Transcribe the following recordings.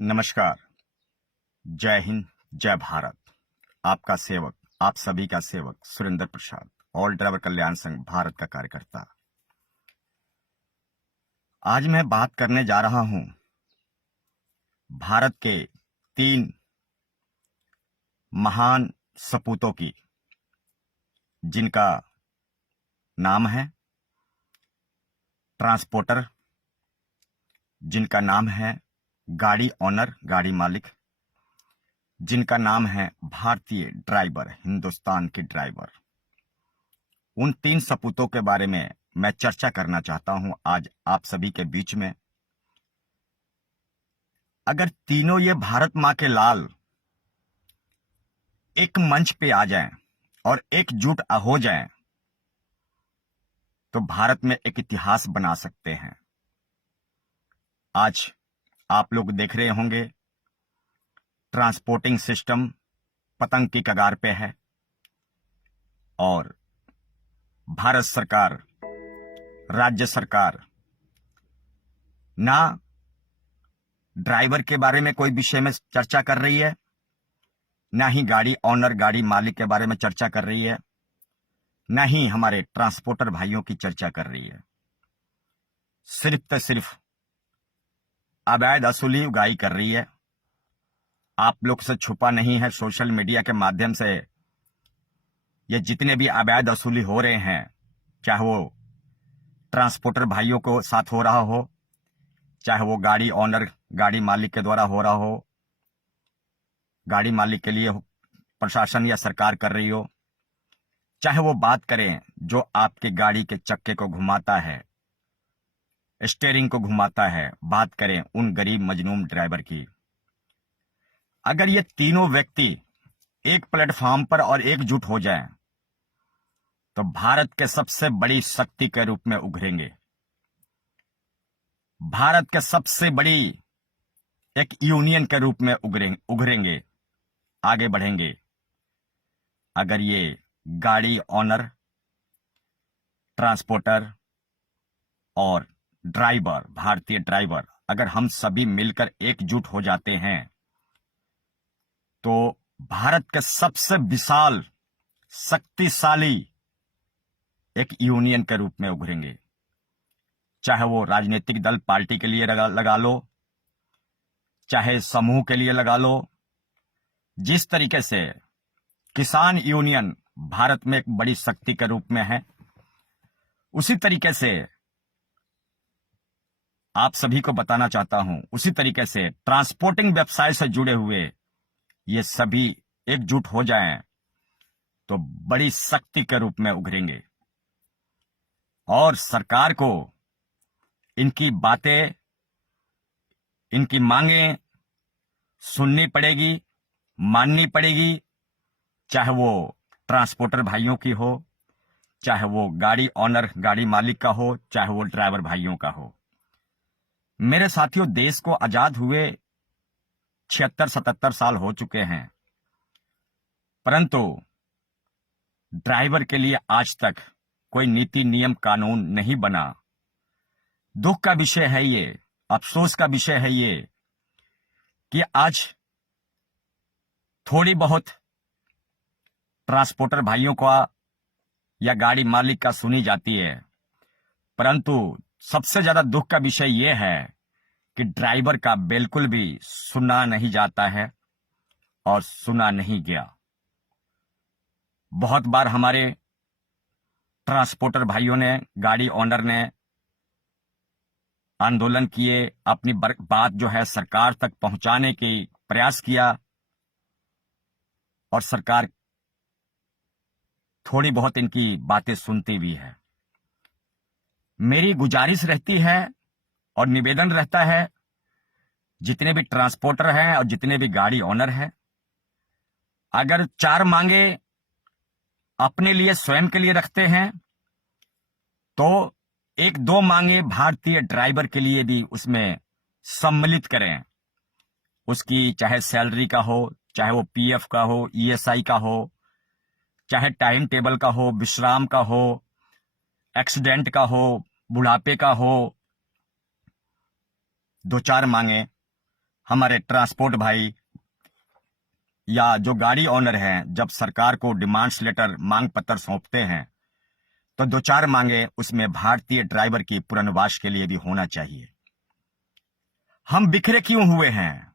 नमस्कार। जय हिंद, जय भारत। आपका सेवक, आप सभी का सेवक सुरेंद्र प्रसाद, ऑल ड्राइवर कल्याण संघ भारत का कार्यकर्ता। आज मैं बात करने जा रहा हूं भारत के 3 महान सपूतों की, जिनका नाम है ट्रांसपोर्टर, जिनका नाम है गाड़ी ऑनर, गाड़ी मालिक, जिनका नाम है भारतीय ड्राइवर, हिंदुस्तान के ड्राइवर। उन 3 सपूतों के बारे में मैं चर्चा करना चाहता हूं आज आप सभी के बीच में। अगर तीनों ये भारत मां के लाल एक मंच पे आ जाएं और एकजुट हो जाएं तो भारत में एक इतिहास बना सकते हैं। आज आप लोग देख रहे होंगे ट्रांसपोर्टिंग सिस्टम पतंग की कगार पे है और भारत सरकार, राज्य सरकार ना ड्राइवर के बारे में कोई विषय में चर्चा कर रही है, ना ही गाड़ी ऑनर, गाड़ी मालिक के बारे में चर्चा कर रही है, ना ही हमारे ट्रांसपोर्टर भाइयों की चर्चा कर रही है। सिर्फ अवैध वसूली उगाही कर रही है। आप लोग से छुपा नहीं है, सोशल मीडिया के माध्यम से ये जितने भी अवैध वसूली हो रहे हैं, चाहे वो ट्रांसपोर्टर भाइयों को साथ हो रहा हो, चाहे वो गाड़ी ऑनर, गाड़ी मालिक के द्वारा हो रहा हो, गाड़ी मालिक के लिए प्रशासन या सरकार कर रही हो, चाहे वो बात करें जो आपके गाड़ी के चक्के को घुमाता है, स्टीयरिंग को घुमाता है, बात करें उन गरीब मजलूम ड्राइवर की। अगर ये तीनों व्यक्ति एक प्लेटफॉर्म पर और एकजुट हो जाएं तो भारत के सबसे बड़ी शक्ति के रूप में उभरेंगे, भारत के सबसे बड़ी एक यूनियन के रूप में उभरेंगे, आगे बढ़ेंगे। अगर ये गाड़ी ऑनर, ट्रांसपोर्टर और ड्राइवर, भारतीय ड्राइवर, अगर हम सभी मिलकर एकजुट हो जाते हैं तो भारत के सबसे विशाल, शक्तिशाली एक यूनियन के रूप में उभरेंगे। चाहे वो राजनीतिक दल, पार्टी के लिए लगा लो, चाहे समूह के लिए लगा लो। जिस तरीके से किसान यूनियन भारत में एक बड़ी शक्ति के रूप में है, उसी तरीके से आप सभी को बताना चाहता हूं, उसी तरीके से ट्रांसपोर्टिंग व्यवसाय से जुड़े हुए ये सभी एकजुट हो जाएं तो बड़ी शक्ति के रूप में उभरेंगे और सरकार को इनकी बातें, इनकी मांगें सुननी पड़ेगी, माननी पड़ेगी। चाहे वो ट्रांसपोर्टर भाइयों की हो, चाहे वो गाड़ी ऑनर, गाड़ी मालिक का हो, चाहे वो ड्राइवर भाइयों का हो। मेरे साथियों, देश को आजाद हुए 76-77 साल हो चुके हैं, परंतु ड्राइवर के लिए आज तक कोई नीति, नियम, कानून नहीं बना। दुख का विषय है ये, अफसोस का विषय है ये कि आज थोड़ी बहुत ट्रांसपोर्टर भाइयों का या गाड़ी मालिक का सुनी जाती है, परंतु सबसे ज्यादा दुख का विषय यह है कि ड्राइवर का बिल्कुल भी सुना नहीं जाता है और सुना नहीं गया। बहुत बार हमारे ट्रांसपोर्टर भाइयों ने, गाड़ी ऑनर ने आंदोलन किए, अपनी बात जो है सरकार तक पहुंचाने की प्रयास किया और सरकार थोड़ी बहुत इनकी बातें सुनती भी है। मेरी गुजारिश रहती है और निवेदन रहता है, जितने भी ट्रांसपोर्टर हैं और जितने भी गाड़ी ऑनर हैं, अगर 4 मांगे अपने लिए, स्वयं के लिए रखते हैं तो 1-2 मांगे भारतीय ड्राइवर के लिए भी उसमें सम्मिलित करें। उसकी चाहे सैलरी का हो, चाहे वो पीएफ का हो, ईएसआई का हो, चाहे टाइम टेबल का हो, विश्राम का हो, एक्सीडेंट का हो, बुढ़ापे का हो, 2-4 मांगे हमारे ट्रांसपोर्ट भाई या जो गाड़ी ओनर हैं, जब सरकार को डिमांड्स लेटर मांग पत्र सौंपते हैं तो दो चार मांगे उसमें भारतीय ड्राइवर की पुनर्वास के लिए भी होना चाहिए। हम बिखरे क्यों हुए हैं,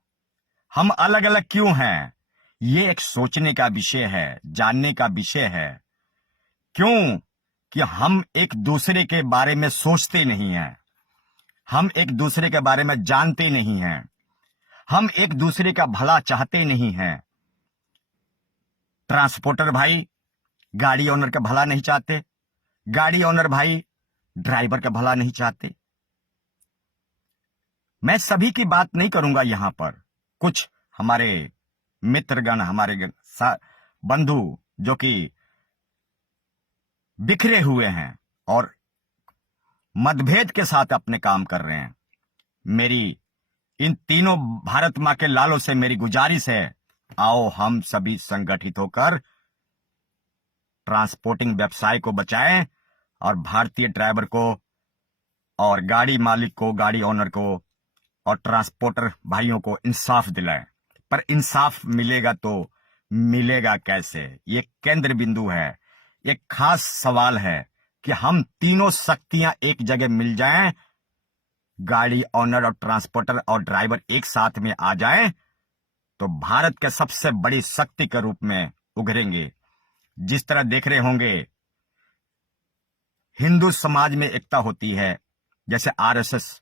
हम अलग अलग क्यों हैं, ये एक सोचने का विषय है, जानने का विषय है। क्यों कि हम एक दूसरे के बारे में सोचते नहीं हैं, हम एक दूसरे के बारे में जानते नहीं हैं, हम एक दूसरे का भला चाहते नहीं हैं। ट्रांसपोर्टर भाई गाड़ी ओनर का भला नहीं चाहते, गाड़ी ओनर भाई ड्राइवर का भला नहीं चाहते। मैं सभी की बात नहीं करूंगा यहां पर। कुछ हमारे मित्रगण, हमारे बंधु जो कि बिखरे हुए हैं और मतभेद के साथ अपने काम कर रहे हैं। मेरी इन तीनों भारत मां के लालों से मेरी गुजारिश है, आओ हम सभी संगठित होकर ट्रांसपोर्टिंग व्यवसाय को बचाएं और भारतीय ड्राइवर को और गाड़ी मालिक को, गाड़ी ओनर को और ट्रांसपोर्टर भाइयों को इंसाफ दिलाएं। पर इंसाफ मिलेगा तो मिलेगा कैसे, ये केंद्र बिंदु है। एक खास सवाल है कि हम तीनों शक्तियां एक जगह मिल जाएं, गाड़ी ओनर और ट्रांसपोर्टर और ड्राइवर एक साथ में आ जाएं तो भारत के सबसे बड़ी शक्ति के रूप में उभरेंगे। जिस तरह देख रहे होंगे हिंदू समाज में एकता होती है, जैसे आरएसएस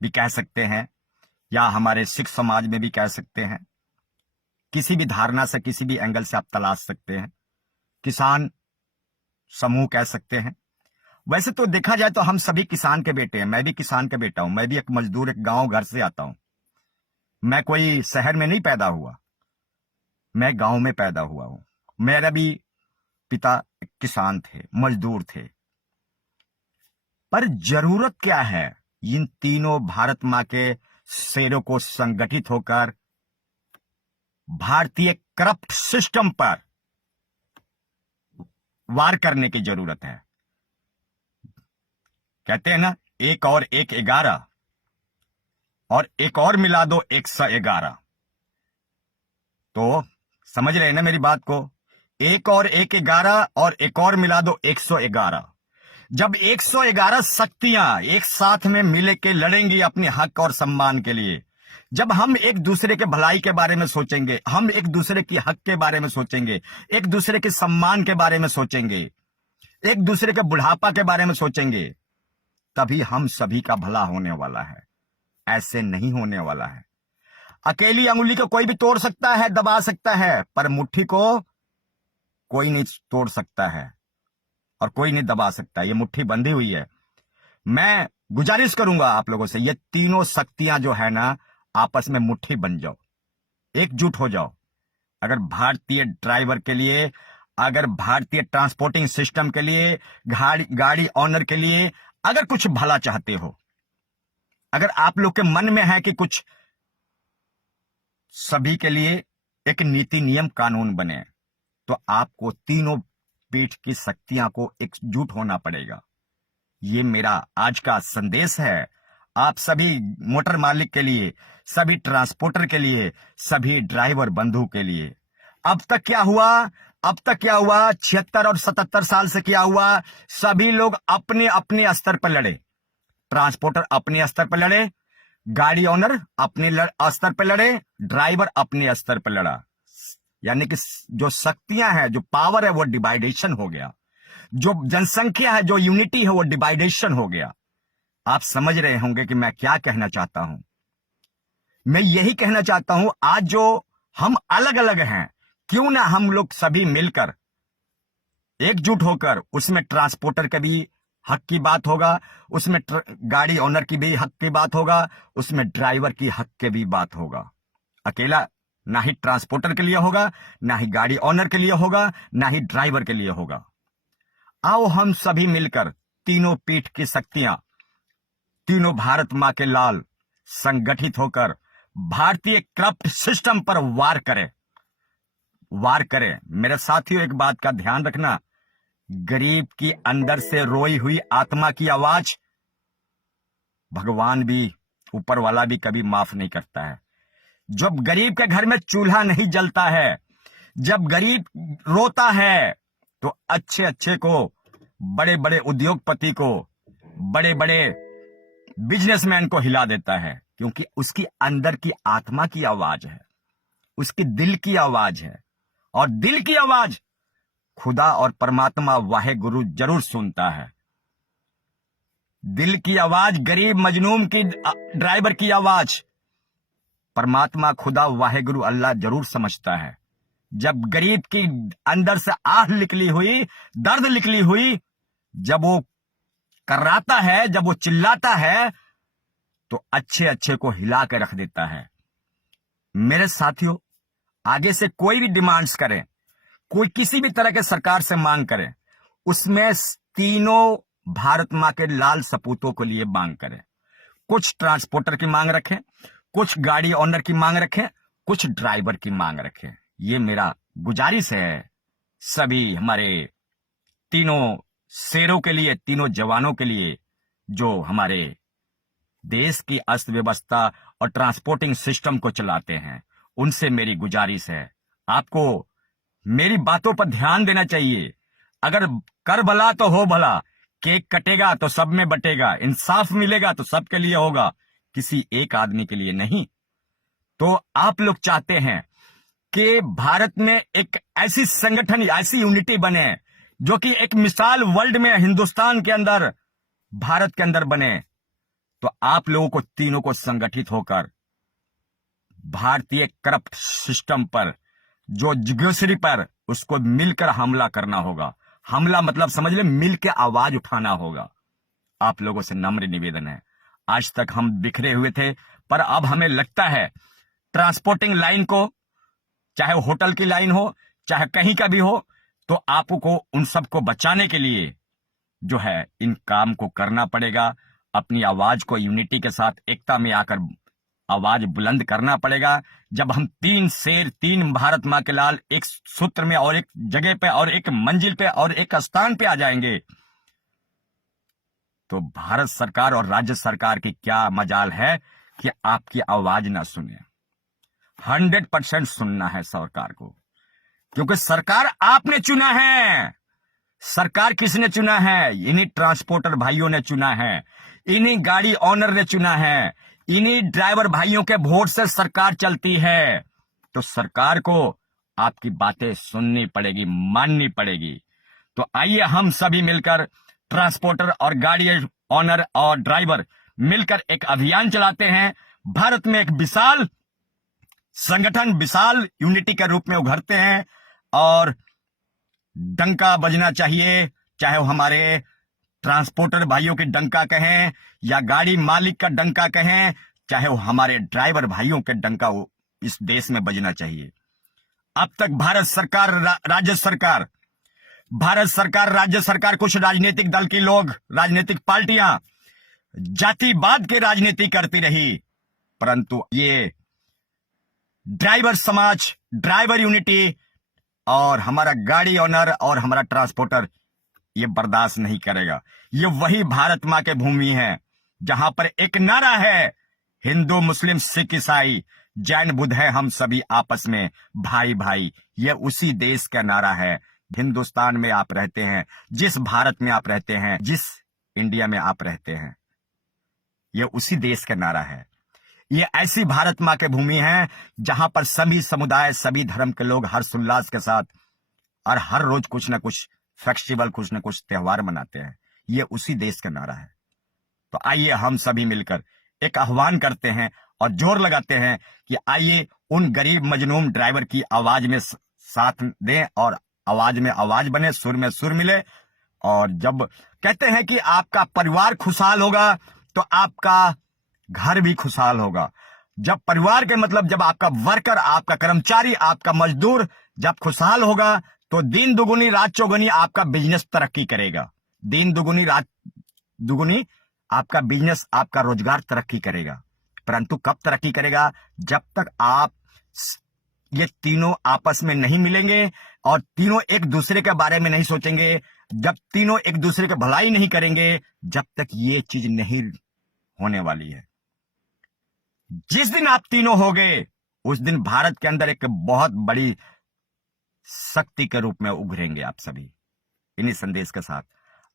भी कह सकते हैं या हमारे सिख समाज में भी कह सकते हैं, किसी भी धारणा से, किसी भी एंगल से आप तलाश सकते हैं, किसान समूह कह सकते हैं। वैसे तो देखा जाए तो हम सभी किसान के बेटे हैं, मैं भी किसान का बेटा हूं, मैं भी एक मजदूर, एक गांव घर से आता हूं। मैं कोई शहर में नहीं पैदा हुआ, मैं गांव में पैदा हुआ हूं। मेरा भी पिता एक किसान थे, मजदूर थे। पर जरूरत क्या है इन तीनों भारत मां के शेरों को संगठित होकर भारतीय करप्ट सिस्टम पर वार करने की जरूरत है। कहते हैं ना, एक और एक 11 और एक और मिला दो 111। तो समझ रहे हैं ना मेरी बात को, एक और एक 11 और एक और मिला दो 111। जब 111 शक्तियां एक साथ में मिले के लड़ेंगी अपने हक और सम्मान के लिए, जब हम एक दूसरे के भलाई के बारे में सोचेंगे, हम एक दूसरे की हक के बारे में सोचेंगे, एक दूसरे के सम्मान के बारे में सोचेंगे, एक दूसरे के बुढ़ापा के बारे में सोचेंगे, तभी हम सभी का भला होने वाला है। ऐसे नहीं होने वाला है। अकेली अंगुली को कोई भी तोड़ सकता है, दबा सकता है, पर मुट्ठी को कोई नहीं तोड़ सकता है और कोई नहीं दबा सकता। ये मुट्ठी बंधी हुई है। मैं गुजारिश करूंगा आप लोगों से, ये तीनों शक्तियां जो है ना, आपस में मुट्ठी बन जाओ, एकजुट हो जाओ। अगर भारतीय ड्राइवर के लिए, अगर भारतीय ट्रांसपोर्टिंग सिस्टम के लिए, गाड़ी ऑनर के लिए अगर कुछ भला चाहते हो, अगर आप लोग के मन में है कि कुछ सभी के लिए एक नीति नियम कानून बने, तो आपको तीनों पीठ की शक्तियां को एकजुट होना पड़ेगा। ये मेरा आज का संदेश है आप सभी मोटर मालिक के लिए, सभी ट्रांसपोर्टर के लिए, सभी ड्राइवर बंधु के लिए। अब तक क्या हुआ, 76 और 77 साल से क्या हुआ, सभी लोग अपने अपने स्तर पर लड़े। ट्रांसपोर्टर अपने स्तर पर लड़े, गाड़ी ओनर अपने स्तर पर लड़े, ड्राइवर अपने स्तर पर लड़ा। यानी कि जो शक्तियां हैं, जो पावर है, वो डिवाइडेशन हो गया। जो जनसंख्या है, जो यूनिटी है, वो डिवाइडेशन हो गया। आप समझ रहे होंगे कि मैं क्या कहना चाहता हूं। मैं यही कहना चाहता हूं, आज जो हम अलग अलग हैं, क्यों ना हम लोग सभी मिलकर एकजुट होकर, उसमें ट्रांसपोर्टर के भी हक की बात होगा, उसमें गाड़ी ओनर की भी हक की बात होगा, उसमें ड्राइवर की हक की भी बात होगा। अकेला ना ही ट्रांसपोर्टर के लिए होगा, ना ही गाड़ी ओनर के लिए होगा, ना ही ड्राइवर के लिए होगा। आओ हम सभी मिलकर तीनों पीठ की शक्तियां, तीनों भारत मां के लाल संगठित होकर भारतीय करप्ट सिस्टम पर वार करें। मेरे साथियों, एक बात का ध्यान रखना, गरीब की अंदर से रोई हुई आत्मा की आवाज भगवान भी, ऊपर वाला भी कभी माफ नहीं करता है। जब गरीब के घर में चूल्हा नहीं जलता है, जब गरीब रोता है, तो अच्छे अच्छे को, बड़े बड़े उद्योगपति को, बड़े बड़े बिजनेसमैन को हिला देता है, क्योंकि उसकी अंदर की आत्मा की आवाज है, उसकी दिल की आवाज है। और दिल की आवाज खुदा और परमात्मा वाहे गुरु जरूर सुनता है। दिल की आवाज, गरीब मजलूम की, ड्राइवर की आवाज परमात्मा खुदा वाहे गुरु अल्लाह जरूर समझता है। जब गरीब की अंदर से आह निकली हुई, दर्द निकली हुई, जब वो कर्राता है, जब वो चिल्लाता है, तो अच्छे अच्छे को हिला के रख देता है। मेरे साथियों, आगे से कोई भी डिमांड्स करें, कोई किसी भी तरह के सरकार से मांग करें, उसमें तीनों भारत मां के लाल सपूतों के लिए मांग करें। कुछ ट्रांसपोर्टर की मांग रखें, कुछ गाड़ी ऑनर की मांग रखें, कुछ ड्राइवर की मांग रखें। ये मेरा गुजारिश है सभी हमारे तीनों शेरों के लिए, तीनों जवानों के लिए, जो हमारे देश की अर्थव्यवस्था और ट्रांसपोर्टिंग सिस्टम को चलाते हैं। उनसे मेरी गुजारिश है, आपको मेरी बातों पर ध्यान देना चाहिए। अगर कर भला तो हो भला, केक कटेगा तो सब में बटेगा, इंसाफ मिलेगा तो सबके लिए होगा, किसी एक आदमी के लिए नहीं। तो आप लोग चाहते हैं कि भारत में एक ऐसी संगठन, ऐसी यूनिटी बने जो कि एक मिसाल वर्ल्ड में, हिंदुस्तान के अंदर, भारत के अंदर बने। तो आप लोगों को तीनों को संगठित होकर भारतीय करप्ट सिस्टम पर, जो जुडिशरी पर, उसको मिलकर हमला करना होगा। हमला मतलब समझ ले, मिलकर आवाज उठाना होगा। आप लोगों से नम्र निवेदन है, आज तक हम बिखरे हुए थे, पर अब हमें लगता है ट्रांसपोर्टिंग लाइन को, चाहे होटल की लाइन हो, चाहे कहीं का भी हो, तो आपको उन सबको बचाने के लिए जो है इन काम को करना पड़ेगा। अपनी आवाज को यूनिटी के साथ, एकता में आकर आवाज बुलंद करना पड़ेगा। जब हम तीन शेर, तीन भारत मां के लाल एक सूत्र में और एक जगह पे और एक मंजिल पे और एक स्थान पे आ जाएंगे, तो भारत सरकार और राज्य सरकार की क्या मजाल है कि आपकी आवाज ना सुने। 100% सुनना है सरकार को, क्योंकि सरकार आपने चुना है। सरकार किसने चुना है? इन्हीं ट्रांसपोर्टर भाइयों ने चुना है, इन्हीं गाड़ी ऑनर ने चुना है, इन्हीं ड्राइवर भाइयों के वोट से सरकार चलती है। तो सरकार को आपकी बातें सुननी पड़ेगी, माननी पड़ेगी। तो आइए हम सभी मिलकर, ट्रांसपोर्टर और गाड़ी ऑनर और ड्राइवर मिलकर एक अभियान चलाते हैं। भारत में एक विशाल संगठन, विशाल यूनिटी के रूप में उभरते हैं, और डंका बजना चाहिए, चाहे वो हमारे ट्रांसपोर्टर भाइयों के डंका कहें या गाड़ी मालिक का डंका कहें, चाहे वो हमारे ड्राइवर भाइयों के डंका हो, इस देश में बजना चाहिए। अब तक भारत सरकार, राज्य सरकार, कुछ राजनीतिक दल के लोग, राजनीतिक पार्टियां जातिवाद की राजनीति करती रही, परंतु ये ड्राइवर समाज, ड्राइवर यूनिटी और हमारा गाड़ी ऑनर और हमारा ट्रांसपोर्टर ये बर्दाश्त नहीं करेगा। ये वही भारत मां के भूमि है जहां पर एक नारा है, हिंदू मुस्लिम सिख ईसाई जैन बुद्ध है, हम सभी आपस में भाई भाई। ये उसी देश का नारा है। हिंदुस्तान में आप रहते हैं, जिस भारत में आप रहते हैं, जिस इंडिया में आप रहते हैं, ये उसी देश का नारा है। ये ऐसी भारत मां की भूमि है जहां पर सभी समुदाय, सभी धर्म के लोग हर्षोल्लास के साथ और हर रोज कुछ ना कुछ फेस्टिवल, कुछ ना कुछ त्योहार मनाते हैं। ये उसी देश का नारा है। तो आइए हम सभी मिलकर एक आह्वान करते हैं और जोर लगाते हैं कि आइए उन गरीब मजलूम ड्राइवर की आवाज में साथ दें और आवाज में आवाज बने, सुर में सुर मिले। और जब कहते हैं कि आपका परिवार खुशहाल होगा तो आपका घर भी खुशहाल होगा। जब परिवार के मतलब जब आपका वर्कर, आपका कर्मचारी, आपका मजदूर जब खुशहाल होगा तो दिन दुगुनी रात चौगुनी आपका बिजनेस तरक्की करेगा। दिन दुगुनी रात दुगुनी आपका बिजनेस, आपका रोजगार तरक्की करेगा। परंतु कब तरक्की करेगा? जब तक आप ये तीनों आपस में नहीं मिलेंगे और तीनों एक दूसरे के बारे में नहीं सोचेंगे, जब तीनों एक दूसरे की भलाई नहीं करेंगे, जब तक ये चीज नहीं होने वाली है। जिस दिन आप तीनों होगे उस दिन भारत के अंदर एक बहुत बड़ी शक्ति के रूप में उभरेंगे आप सभी। इन्हीं संदेश के साथ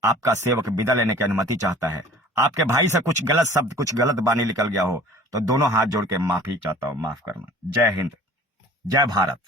आपका सेवक विदा लेने की अनुमति चाहता है। आपके भाई से कुछ गलत शब्द, कुछ गलत बानी निकल गया हो तो दोनों हाथ जोड़ के माफी चाहता हूं, माफ करना। जय हिंद, जय भारत।